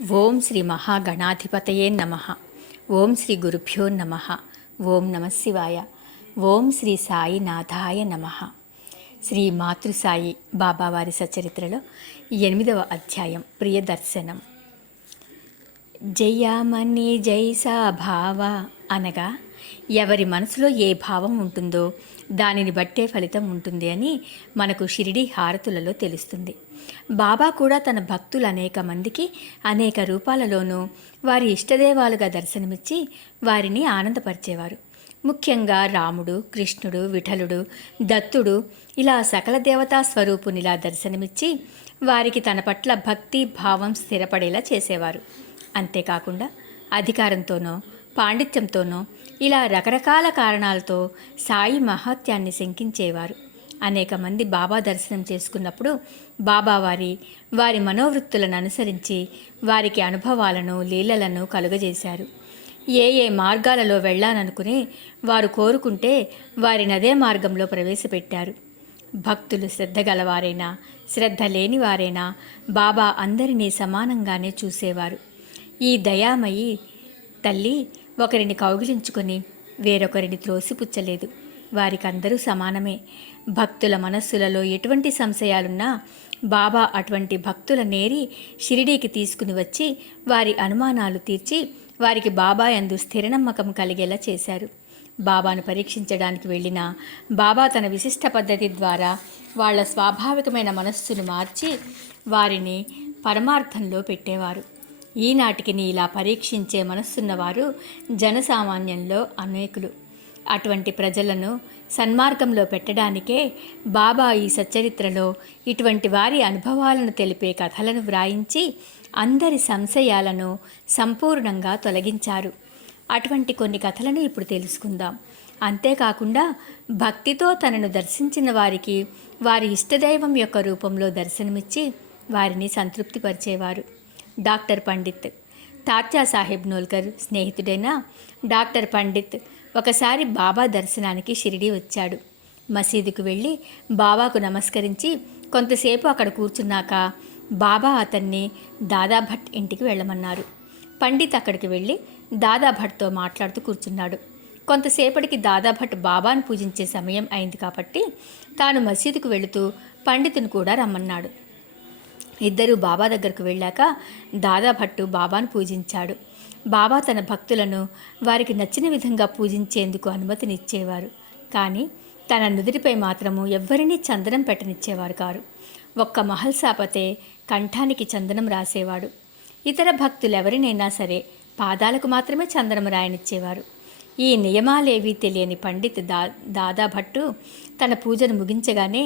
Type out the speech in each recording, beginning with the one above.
ఓం శ్రీ మహాగణాధిపతయే నమ. ఓం శ్రీ గురుభ్యో నమ. ఓం నమ శివాయ. ఓం శ్రీ సాయినాథాయ నమ. శ్రీ మాతృసాయి బాబావారి సచరిత్రలో 8వ అధ్యాయం ప్రియదర్శనం. జయమని జైసా భావ అనగా ఎవరి మనసులో ఏ భావం ఉంటుందో దానిని బట్టే ఫలితం ఉంటుంది అని మనకు షిరిడి హారతులలో తెలుస్తుంది. బాబా కూడా తన భక్తులు అనేక మందికి అనేక రూపాలలోనూ వారి ఇష్టదేవాలుగా దర్శనమిచ్చి వారిని ఆనందపరిచేవారు. ముఖ్యంగా రాముడు, కృష్ణుడు, విఠలుడు, దత్తుడు ఇలా సకల దేవతా స్వరూపునిలా దర్శనమిచ్చి వారికి తన పట్ల భక్తి భావం స్థిరపడేలా చేసేవారు. అంతేకాకుండా అధికారంతోనో పాండిత్యంతోనో ఇలా రకరకాల కారణాలతో సాయి మహత్యాన్ని శంకించేవారు. అనేక మంది బాబా దర్శనం చేసుకున్నప్పుడు బాబా వారి మనోవృత్తులను అనుసరించి వారికి అనుభవాలను లీలలను కలుగజేశారు. ఏ మార్గాలలో వెళ్ళాలనుకుని వారు కోరుకుంటే వారిని అదే మార్గంలో ప్రవేశపెట్టారు. భక్తులు శ్రద్ధ గలవారైనా శ్రద్ధ లేనివారైనా బాబా అందరినీ సమానంగానే చూసేవారు. ఈ దయామయి తల్లి ఒకరిని కౌగిలించుకొని వేరొకరిని త్రోసిపుచ్చలేదు. వారికందరూ సమానమే. భక్తుల మనస్సులలో ఎటువంటి సంశయాలున్నా బాబా అటువంటి భక్తుల నేరి షిరిడీకి తీసుకుని వచ్చి వారి అనుమానాలు తీర్చి వారికి బాబా యందు స్థిరనమ్మకం కలిగేలా చేశారు. బాబాను పరీక్షించడానికి వెళ్ళిన బాబా తన విశిష్ట పద్ధతి ద్వారా వాళ్ళ స్వాభావికమైన మనస్సును మార్చి వారిని పరమార్థంలో పెట్టేవారు. ఈనాటికి ఇలా పరీక్షించే మనస్సున్నవారు జనసామాన్యంలో అనేకులు. అటువంటి ప్రజలను సన్మార్గంలో పెట్టడానికే బాబా ఈ సచ్చరిత్రలో ఇటువంటి వారి అనుభవాలను తెలిపే కథలను వ్రాయించి అందరి సంశయాలను సంపూర్ణంగా తొలగించారు. అటువంటి కొన్ని కథలను ఇప్పుడు తెలుసుకుందాం. అంతేకాకుండా భక్తితో తనను దర్శించిన వారికి వారి ఇష్టదైవం యొక్క రూపంలో దర్శనమిచ్చి వారిని సంతృప్తిపరిచేవారు. డాక్టర్ పండిత్ తాత్యా సాహెబ్ నోల్కర్ స్నేహితుడైన డాక్టర్ పండిత్ ఒకసారి బాబా దర్శనానికి షిరిడీ వచ్చాడు. మసీదుకు వెళ్ళి బాబాకు నమస్కరించి కొంతసేపు అక్కడ కూర్చున్నాక బాబా అతన్ని దాదాభట్ ఇంటికి వెళ్ళమన్నారు. పండిత్ అక్కడికి వెళ్ళి దాదాభట్తో మాట్లాడుతూ కూర్చున్నాడు. కొంతసేపటికి దాదాభట్ బాబాను పూజించే సమయం అయింది కాబట్టి తాను మసీదుకు వెళుతూ పండితుని కూడా రమ్మన్నాడు. ఇద్దరూ బాబా దగ్గరకు వెళ్ళాక దాదాభట్టు బాబాను పూజించాడు. బాబా తన భక్తులను వారికి నచ్చిన విధంగా పూజించేందుకు అనుమతినిచ్చేవారు. కానీ తన నుదిటిపై మాత్రము ఎవ్వరినీ చందనం పెట్టనిచ్చేవారు కారు. ఒక్క మహల్సాపతే కంఠానికి చందనం రాసేవాడు. ఇతర భక్తులెవరినైనా సరే పాదాలకు మాత్రమే చందనం రాయనిచ్చేవారు. ఈ నియమాలేవీ తెలియని పండిత్ దాదాభట్టు తన పూజను ముగించగానే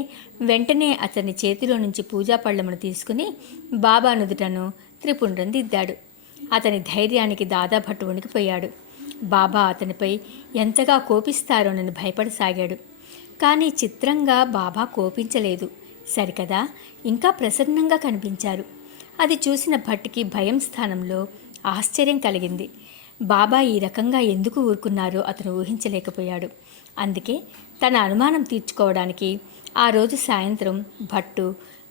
వెంటనే అతని చేతిలో నుంచి పూజా పళ్ళమును తీసుకుని బాబా నుదుటను త్రిపుండ్రం దిద్దాడు. అతని ధైర్యానికి దాదాభట్టు వణికిపోయాడు. బాబా అతనిపై ఎంతగా కోపిస్తారోనని భయపడసాగాడు. కానీ చిత్రంగా బాబా కోపించలేదు. సరికదా, ఇంకా ప్రసన్నంగా కనిపించారు. అది చూసిన భట్టుకి భయం స్థానంలో ఆశ్చర్యం కలిగింది. బాబా ఈ రకంగా ఎందుకు ఊరుకున్నారో అతను ఊహించలేకపోయాడు. అందుకే తన అనుమానం తీర్చుకోవడానికి ఆ రోజు సాయంత్రం భట్టు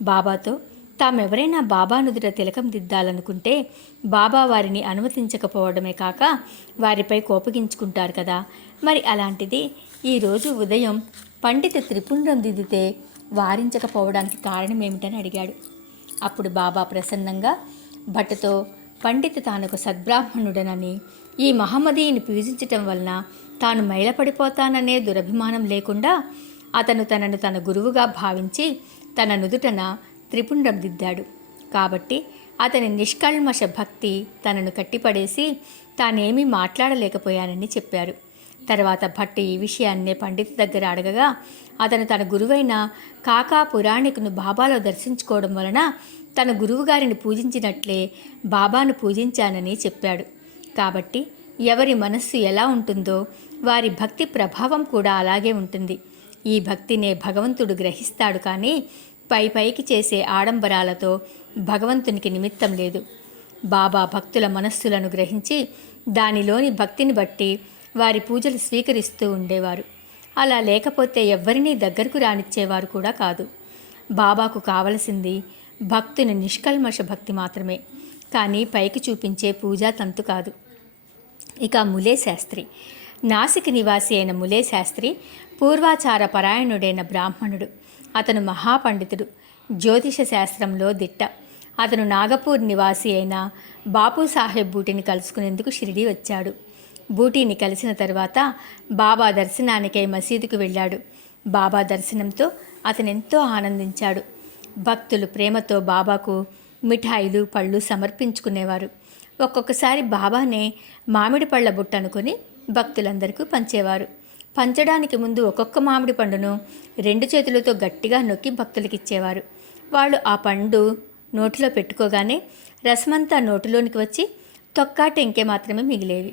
బాబాతో తామెవరైనా బాబా నుదుట తిలకం దిద్దాలనుకుంటే బాబా వారిని అనుమతించకపోవడమే కాక వారిపై కోపగించుకుంటారు కదా, మరి అలాంటిది ఈరోజు ఉదయం పండిత త్రిపుండ్రం దిద్దితే వారించకపోవడానికి కారణమేమిటని అడిగాడు. అప్పుడు బాబా ప్రసన్నంగా భట్టుతో పండిత్ తానొక సద్బ్రాహ్మణుడనని ఈ మహమ్మదీని పూజించటం వలన తాను మైలపడిపోతాననే దురభిమానం లేకుండా అతను తనను తన గురువుగా భావించి తన నుదుటన త్రిపుండ్రం దిద్దాడు. కాబట్టి అతని నిష్కల్మష భక్తి తనను కట్టిపడేసి తానేమీ మాట్లాడలేకపోయానని చెప్పారు. తర్వాత భట్టు ఈ విషయాన్నే పండిత్ దగ్గర అడగగా అతను తన గురువైన కాకా పురాణికును బాబాలో దర్శించుకోవడం వలన తన గురువుగారిని పూజించినట్లే బాబాను పూజించానని చెప్పాడు. కాబట్టి ఎవరి మనస్సు ఎలా ఉంటుందో వారి భక్తి ప్రభావం కూడా అలాగే ఉంటుంది. ఈ భక్తినే భగవంతుడు గ్రహిస్తాడు, కానీ పైకి చేసే ఆడంబరాలతో భగవంతునికి నిమిత్తం లేదు. బాబా భక్తుల మనస్సులను గ్రహించి దానిలోని భక్తిని బట్టి వారి పూజలు స్వీకరిస్తూ ఉండేవారు. అలా లేకపోతే ఎవ్వరినీ దగ్గరకు రానిచ్చేవారు కూడా కాదు. బాబాకు కావలసింది భక్తుని నిష్కల్మష భక్తి మాత్రమే. కానీ పైకి చూపించే పూజా తంతు కాదు. ఇక ములే శాస్త్రి, నాసిక్ నివాసి అయిన ములే శాస్త్రి పూర్వాచార పరాయణుడైన బ్రాహ్మణుడు. అతను మహాపండితుడు, జ్యోతిష శాస్త్రంలో దిట్ట. అతను నాగపూర్ నివాసి అయిన బాపు సాహెబ్ బూటీని కలుసుకునేందుకు షిరిడీ వచ్చాడు. బూటీని కలిసిన తర్వాత బాబా దర్శనానికై మసీదుకు వెళ్ళాడు. బాబా దర్శనంతో అతనెంతో ఆనందించాడు. భక్తులు ప్రేమతో బాబాకు మిఠాయిలు పళ్ళు సమర్పించుకునేవారు. ఒక్కొక్కసారి బాబానే మామిడి పళ్ళ బుట్ట అనుకుని భక్తులందరికీ పంచేవారు. పంచడానికి ముందు ఒక్కొక్క మామిడి పండును 2 చేతులతో గట్టిగా నొక్కి భక్తులకిచ్చేవారు. వాళ్ళు ఆ పండు నోటిలో పెట్టుకోగానే రసమంతా నోటిలోనికి వచ్చి తొక్కా టెంకే మాత్రమే మిగిలేవి.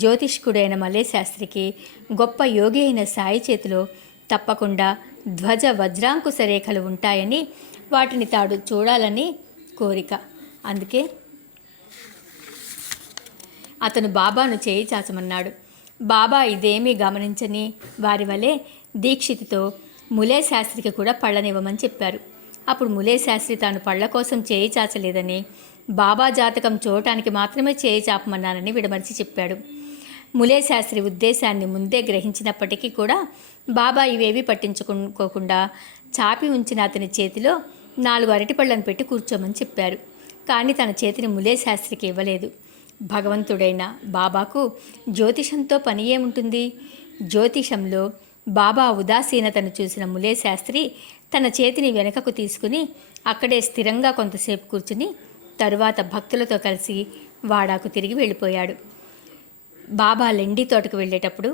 జ్యోతిష్కుడైన మలే శాస్త్రికి గొప్ప యోగి అయిన సాయి చేతిలో తప్పకుండా ధ్వజ వజ్రాంకుశ రేఖలు ఉంటాయని, వాటిని తాడు చూడాలని కోరిక. అందుకే అతను బాబాను చేయి చాచమన్నాడు. బాబా ఇదేమీ గమనించని వారి వలె దీక్షితితో ములే శాస్త్రికి కూడా పళ్ళనివ్వమని చెప్పారు. అప్పుడు ములే శాస్త్రి తాను పళ్ళ కోసం చేయి చాచలేదని, బాబా జాతకం చూడటానికి మాత్రమే చేయి చాపమన్నానని విడమర్చి చెప్పాడు. ములే శాస్త్రి ఉద్దేశాన్ని ముందే గ్రహించినప్పటికీ కూడా బాబా ఇవేవి పట్టించుకోకుండా చాపి ఉంచిన అతని చేతిలో 4 అరటిపళ్ళను పెట్టి కూర్చోమని చెప్పారు. కానీ తన చేతిని ములే శాస్త్రికి ఇవ్వలేదు. భగవంతుడైన బాబాకు జ్యోతిషంతో పని ఏముంటుంది? జ్యోతిషంలో బాబా ఉదాసీనతను చూసిన ములే శాస్త్రి తన చేతిని వెనుకకు తీసుకుని అక్కడే స్థిరంగా కొంతసేపు కూర్చుని తరువాత భక్తులతో కలిసి వాడాకు తిరిగి వెళ్ళిపోయాడు. బాబా లెండి తోటకు వెళ్ళేటప్పుడు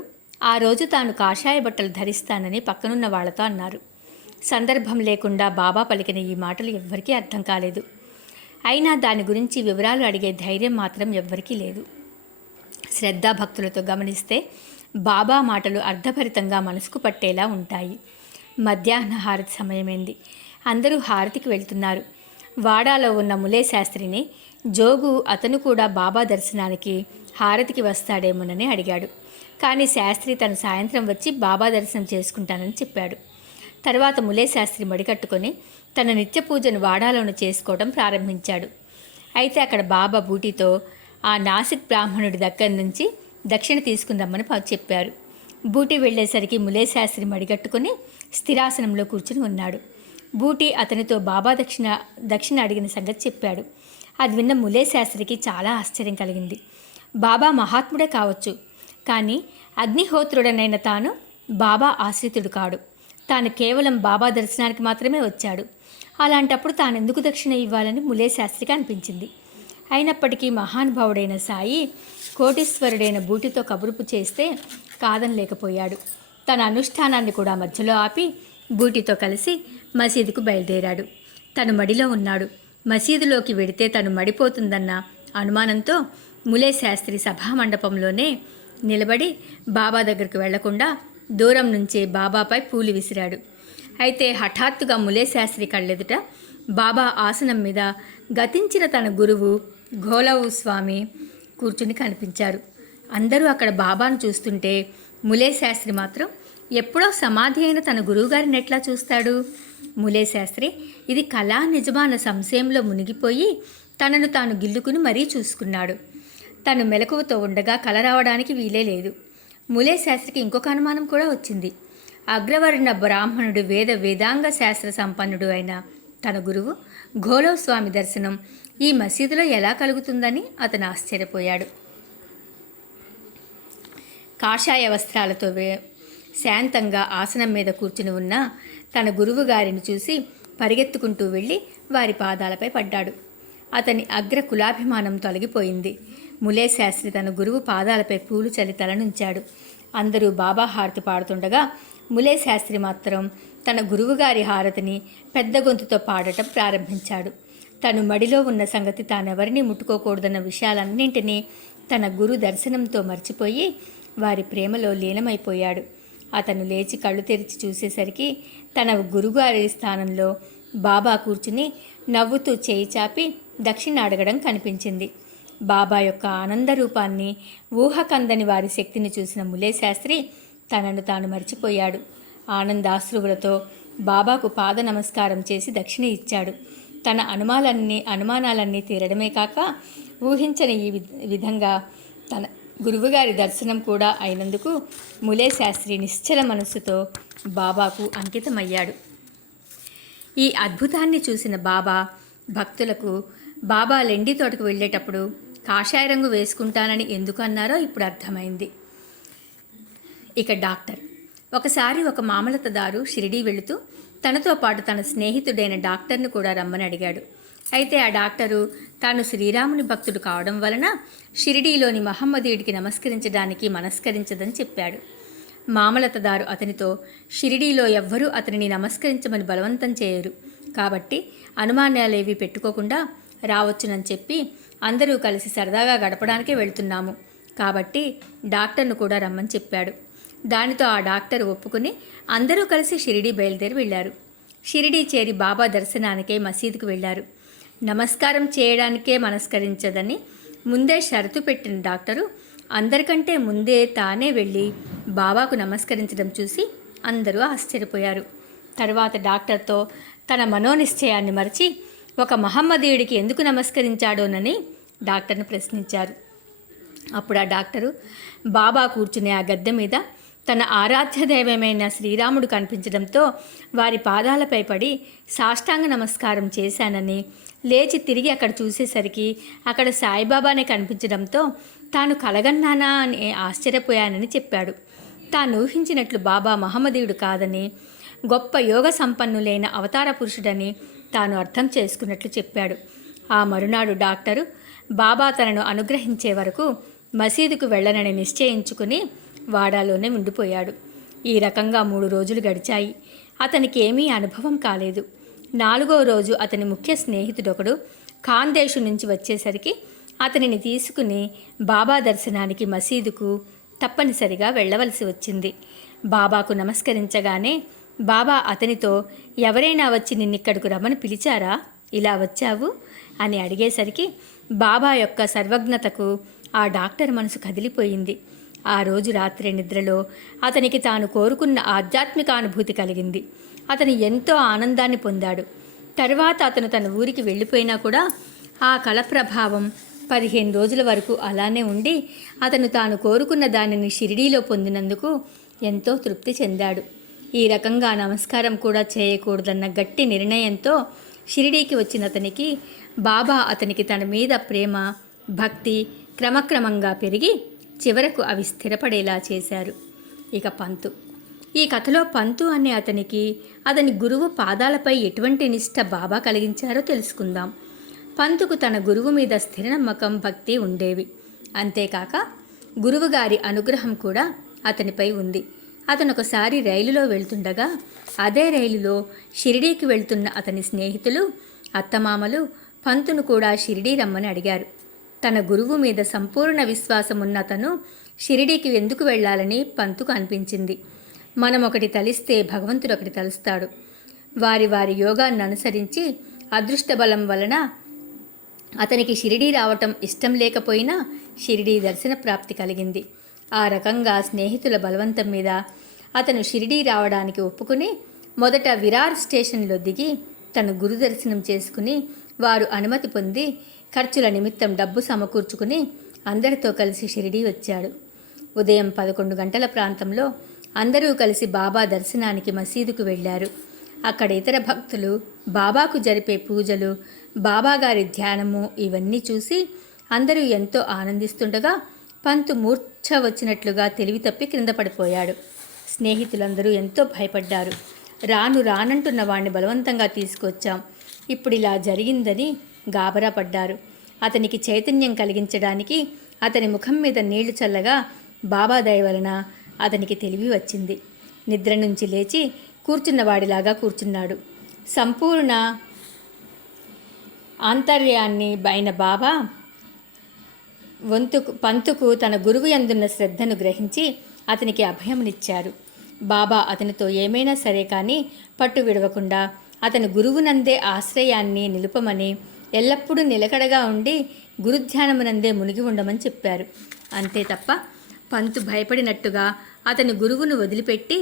ఆ రోజు తాను కాషాయ బట్టలు ధరిస్తానని పక్కనున్న వాళ్లతో అన్నారు. సందర్భం లేకుండా బాబా పలికిన ఈ మాటలు ఎవ్వరికీ అర్థం కాలేదు. అయినా దాని గురించి వివరాలు అడిగే ధైర్యం మాత్రం ఎవ్వరికీ లేదు. శ్రద్ధాభక్తులతో గమనిస్తే బాబా మాటలు అర్థభరితంగా మనసుకు పట్టేలా ఉంటాయి. మధ్యాహ్న హారతి సమయమైంది. అందరూ హారతికి వెళ్తున్నారు. వాడాలో ఉన్న ములే శాస్త్రిని జోగు అతను కూడా బాబా దర్శనానికి హారతికి వస్తాడేమోనని అడిగాడు. కానీ శాస్త్రి తను సాయంత్రం వచ్చి బాబా దర్శనం చేసుకుంటానని చెప్పాడు. తర్వాత ములే శాస్త్రి మడికట్టుకొని తన నిత్య పూజను వాడాలోను చేసుకోవడం ప్రారంభించాడు. అయితే అక్కడ బాబా బూటీతో ఆ నాసిక్ బ్రాహ్మణుడి దగ్గర నుంచి దక్షిణ తీసుకుందామని చెప్పారు. బూటీ వెళ్ళేసరికి ములే శాస్త్రి మడిగట్టుకొని స్థిరాసనంలో కూర్చుని ఉన్నాడు. బూటీ అతనితో బాబా దక్షిణ అడిగిన సంగతి చెప్పాడు. అది విన్న ములే శాస్త్రికి చాలా ఆశ్చర్యం కలిగింది. బాబా మహాత్ముడే కావచ్చు, కానీ అగ్నిహోత్రుడనైన తాను బాబా ఆశ్రితుడు కాడు. తాను కేవలం బాబా దర్శనానికి మాత్రమే వచ్చాడు. అలాంటప్పుడు తానెందుకు దక్షిణ ఇవ్వాలని ములే శాస్త్రికి అనిపించింది. అయినప్పటికీ మహానుభావుడైన సాయి కోటీశ్వరుడైన బూటితో కబురుపు చేస్తే కాదనలేకపోయాడు. తన అనుష్ఠానాన్ని కూడా మధ్యలో ఆపి బూటితో కలిసి మసీదుకు బయలుదేరాడు. తను మడిలో ఉన్నాడు. మసీదులోకి వెడితే తను మడిపోతుందన్న అనుమానంతో ములే శాస్త్రి సభామండపంలోనే నిలబడి బాబా దగ్గరకు వెళ్లకుండా దూరం నుంచే బాబాపై పూలు విసిరాడు. అయితే హఠాత్తుగా ములే శాస్త్రి కళ్ళెదుట బాబా ఆసనం మీద గతించిన తన గురువు ఘోలవు స్వామి కూర్చుని కనిపించారు. అందరూ అక్కడ బాబాను చూస్తుంటే ములే శాస్త్రి మాత్రం ఎప్పుడో సమాధి అయిన తన గురువుగారిని ఎట్లా చూస్తాడు? ములే శాస్త్రి ఇది కళా నిజమా అన్న సంశయంలో మునిగిపోయి తనను తాను గిల్లుకుని మరీ చూసుకున్నాడు. తను మెలకువతో ఉండగా కల రావడానికి వీలే లేదు. ములే శాస్త్రికి ఇంకొక అనుమానం కూడా వచ్చింది. అగ్రవర్ణ బ్రాహ్మణుడు వేదాంగ శాస్త్ర సంపన్నుడు అయిన తన గురువు ఘోలవ్ స్వామి దర్శనం ఈ మసీదులో ఎలా కలుగుతుందని అతను ఆశ్చర్యపోయాడు. కాషాయ వస్త్రాలతో శాంతంగా ఆసనం మీద కూర్చుని ఉన్న తన గురువు గారిని చూసి పరిగెత్తుకుంటూ వెళ్ళి వారి పాదాలపై పడ్డాడు. అతని అగ్ర కులాభిమానం తొలగిపోయింది. ములే శాస్త్రి తన గురువు పాదాలపై పూలు చల్లి తలనుంచాడు. అందరూ బాబా హారతి పాడుతుండగా ములే శాస్త్రి మాత్రం తన గురువుగారి హారతిని పెద్ద గొంతుతో పాడటం ప్రారంభించాడు. తను మడిలో ఉన్న సంగతి తానెవరినీ ముట్టుకోకూడదన్న విషయాలన్నింటినీ తన గురు దర్శనంతో మర్చిపోయి వారి ప్రేమలో లీనమైపోయాడు. అతను లేచి కళ్ళు తెరిచి చూసేసరికి తన గురుగారి స్థానంలో బాబా కూర్చుని నవ్వుతూ చేయి చాపి దక్షిణ అడగడం కనిపించింది. బాబా యొక్క ఆనంద రూపాన్ని, ఊహకందని వారి శక్తిని చూసిన ములే శాస్త్రి తనను తాను మర్చిపోయాడు. ఆనందాశ్రువులతో బాబాకు పాద నమస్కారం చేసి దక్షిణ ఇచ్చాడు. తన అనుమానాలన్నీ తీరడమే కాక ఊహించని ఈ విధంగా తన గురువుగారి దర్శనం కూడా అయినందుకు ములే శాస్త్రి నిశ్చల మనస్సుతో బాబాకు అంకితమయ్యాడు. ఈ అద్భుతాన్ని చూసిన బాబా భక్తులకు బాబా లెండి తోటకు వెళ్ళేటప్పుడు కాషాయ రంగు వేసుకుంటానని ఎందుకు అన్నారో ఇప్పుడు అర్థమైంది. ఇక డాక్టర్ ఒకసారి ఒక మామలతదారు షిరిడీ వెళుతూ తనతో పాటు తన స్నేహితుడైన డాక్టర్ను కూడా రమ్మని అడిగాడు. అయితే ఆ డాక్టరు తాను శ్రీరాముని భక్తుడు కావడం వలన షిరిడీలోని మహమ్మదీయుడికి నమస్కరించడానికి మనస్కరించదని చెప్పాడు. మామలతదారు అతనితో షిరిడీలో ఎవ్వరూ అతనిని నమస్కరించమని బలవంతం చేయరు, కాబట్టి అనుమానాలేవి పెట్టుకోకుండా రావచ్చునని చెప్పి అందరూ కలిసి సరదాగా గడపడానికే వెళ్తున్నాము, కాబట్టి డాక్టర్ను కూడా రమ్మని చెప్పాడు. దానితో ఆ డాక్టర్ ఒప్పుకుని అందరూ కలిసి షిరిడీ బయలుదేరి వెళ్ళారు. షిరిడీ చేరి బాబా దర్శనానికే మసీదుకు వెళ్ళారు. నమస్కారం చేయడానికే మనస్కరించదని ముందే షరతు పెట్టిన డాక్టరు అందరికంటే ముందే తానే వెళ్ళి బాబాకు నమస్కరించడం చూసి అందరూ ఆశ్చర్యపోయారు. తర్వాత డాక్టర్తో తన మనోనిశ్చయాన్ని మరచి ఒక మహమ్మదీయుడికి ఎందుకు నమస్కరించాడోనని డాక్టర్ను ప్రశ్నించారు. అప్పుడు ఆ డాక్టరు బాబా కూర్చునే ఆ గద్దె మీద తన ఆరాధ్య దైవమైన శ్రీరాముడు కనిపించడంతో వారి పాదాలపై పడి సాష్టాంగ నమస్కారం చేశానని, లేచి తిరిగి అక్కడ చూసేసరికి అక్కడ సాయిబాబానే కనిపించడంతో తాను కలగన్నానా అని ఆశ్చర్యపోయానని చెప్పాడు. తాను ఊహించినట్లు బాబా మహమ్మదీయుడు కాదని, గొప్ప యోగ సంపన్నులైన అవతార పురుషుడని తాను అర్థం చేసుకున్నట్లు చెప్పాడు. ఆ మరునాడు డాక్టరు బాబా తనను అనుగ్రహించే వరకు మసీదుకు వెళ్ళనని నిశ్చయించుకుని వాడాలోనే ఉండిపోయాడు. ఈ రకంగా 3 రోజులు గడిచాయి. అతనికి ఏమీ అనుభవం కాలేదు. 4వ రోజు అతని ముఖ్య స్నేహితుడొకడు ఖాందేశు నుంచి వచ్చేసరికి అతనిని తీసుకుని బాబా దర్శనానికి మసీదుకు తప్పనిసరిగా వెళ్ళవలసి వచ్చింది. బాబాకు నమస్కరించగానే బాబా అతనితో ఎవరైనా వచ్చి నిన్నిక్కడకు రమ్మని పిలిచారా, ఇలా వచ్చావు అని అడిగేసరికి బాబా యొక్క సర్వజ్ఞతకు ఆ డాక్టర్ మనసు కదిలిపోయింది. ఆ రోజు రాత్రి నిద్రలో అతనికి తాను కోరుకున్న ఆధ్యాత్మిక అనుభూతి కలిగింది. అతను ఎంతో ఆనందాన్ని పొందాడు. తర్వాత అతను తన ఊరికి వెళ్ళిపోయినా కూడా ఆ కళ ప్రభావం 15 రోజుల వరకు అలానే ఉండి అతను తాను కోరుకున్న దానిని షిరిడీలో పొందినందుకు ఎంతో తృప్తి చెందాడు. ఈ రకంగా నమస్కారం కూడా చేయకూడదన్న గట్టి నిర్ణయంతో షిరిడీకి వచ్చిన అతనికి బాబా అతనికి తన మీద ప్రేమ, భక్తి క్రమక్రమంగా పెరిగి చివరకు అవి స్థిరపడేలా చేశారు. ఇక పంతు. ఈ కథలో పంతు అనే అతనికి అతని గురువు పాదాలపై ఎటువంటి నిష్ఠ బాబా కలిగించారో తెలుసుకుందాం. పంతుకు తన గురువు మీద స్థిర నమ్మకం, భక్తి ఉండేవి. అంతేకాక గురువుగారి అనుగ్రహం కూడా అతనిపై ఉంది. అతను ఒకసారి రైలులో వెళ్తుండగా అదే రైలులో షిరిడీకి వెళ్తున్న అతని స్నేహితులు, అత్తమామలు పంతును కూడా షిరిడీ రమ్మని అడిగారు. తన గురువు మీద సంపూర్ణ విశ్వాసం ఉన్న అతను షిరిడీకి ఎందుకు వెళ్ళాలని పంతుకు అనిపించింది. మనం ఒకటి తలిస్తే భగవంతుడు ఒకటి తలుస్తాడు. వారి వారి యోగాన్ని అనుసరించి అదృష్ట బలం వలన అతనికి షిరిడీ రావటం ఇష్టం లేకపోయినా షిరిడీ దర్శన ప్రాప్తి కలిగింది. ఆ రకంగా స్నేహితుల బలవంతం మీద అతను షిరిడీ రావడానికి ఒప్పుకుని మొదట విరార్ స్టేషన్లో దిగి తన గురు దర్శనం చేసుకుని వారు అనుమతి పొంది ఖర్చుల నిమిత్తం డబ్బు సమకూర్చుకుని అందరితో కలిసి షిరిడీ వచ్చాడు. ఉదయం 11 గంటల ప్రాంతంలో అందరూ కలిసి బాబా దర్శనానికి మసీదుకు వెళ్ళారు. అక్కడ ఇతర భక్తులు బాబాకు జరిపే పూజలు, బాబాగారి ధ్యానము ఇవన్నీ చూసి అందరూ ఎంతో ఆనందిస్తుండగా పంతు మూర్ఛ వచ్చినట్లుగా తెలివి తప్పి క్రింద పడిపోయాడు. స్నేహితులందరూ ఎంతో భయపడ్డారు. రానంటున్న వాణ్ణి బలవంతంగా తీసుకొచ్చాం, ఇప్పుడు ఇలా జరిగిందని గాబరా పడ్డారు. అతనికి చైతన్యం కలిగించడానికి అతని ముఖం మీద నీళ్లు చల్లగా బాబా దయ వలన అతనికి తెలివి వచ్చింది. నిద్ర నుంచి లేచి కూర్చున్నవాడిలాగా కూర్చున్నాడు. సంపూర్ణ ఆంతర్యాన్ని అయిన బాబా పంతుకు తన గురువు యందున్న శ్రద్ధను గ్రహించి అతనికి అభయమునిచ్చారు. బాబా అతనితో ఏమైనా సరే కానీ పట్టు విడవకుండా అతని గురువునందే ఆశ్రయాన్ని నిలుపమని, ఎల్లప్పుడూ నిలకడగా ఉండి గురుధ్యానమునందే మునిగి ఉండమని చెప్పారు. అంతే తప్ప పంతు భయపడినట్టుగా అతని గురువును వదిలిపెట్టి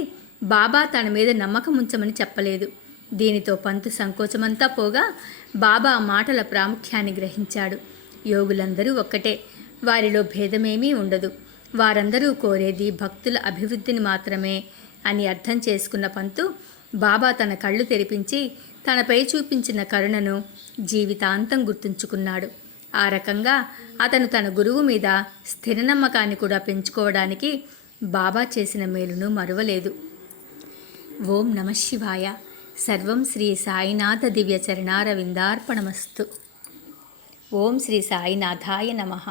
బాబా తన మీద నమ్మకం ఉంచమని చెప్పలేదు. దీనితో పంతు సంకోచమంతా పోగా బాబా మాటల ప్రాముఖ్యాన్ని గ్రహించాడు. యోగులందరూ ఒక్కటే, వారిలో భేదమేమీ ఉండదు, వారందరూ కోరేది భక్తుల అభివృద్ధిని మాత్రమే అని అర్థం చేసుకున్న పంతు బాబా తన కళ్ళు తెరిపించి తనపై చూపించిన కరుణను జీవితాంతం గుర్తుంచుకున్నాడు. ఆ రకంగా అతను తన గురువు మీద స్థిర నమ్మకాన్ని కూడా పెంచుకోవడానికి బాబా చేసిన మేలును మరువలేదు. ఓం నమః శివాయ. సర్వం శ్రీ సాయినాథ దివ్య చరణారవిందార్పణమస్తు. ఓం శ్రీ సాయినాథాయ నమః.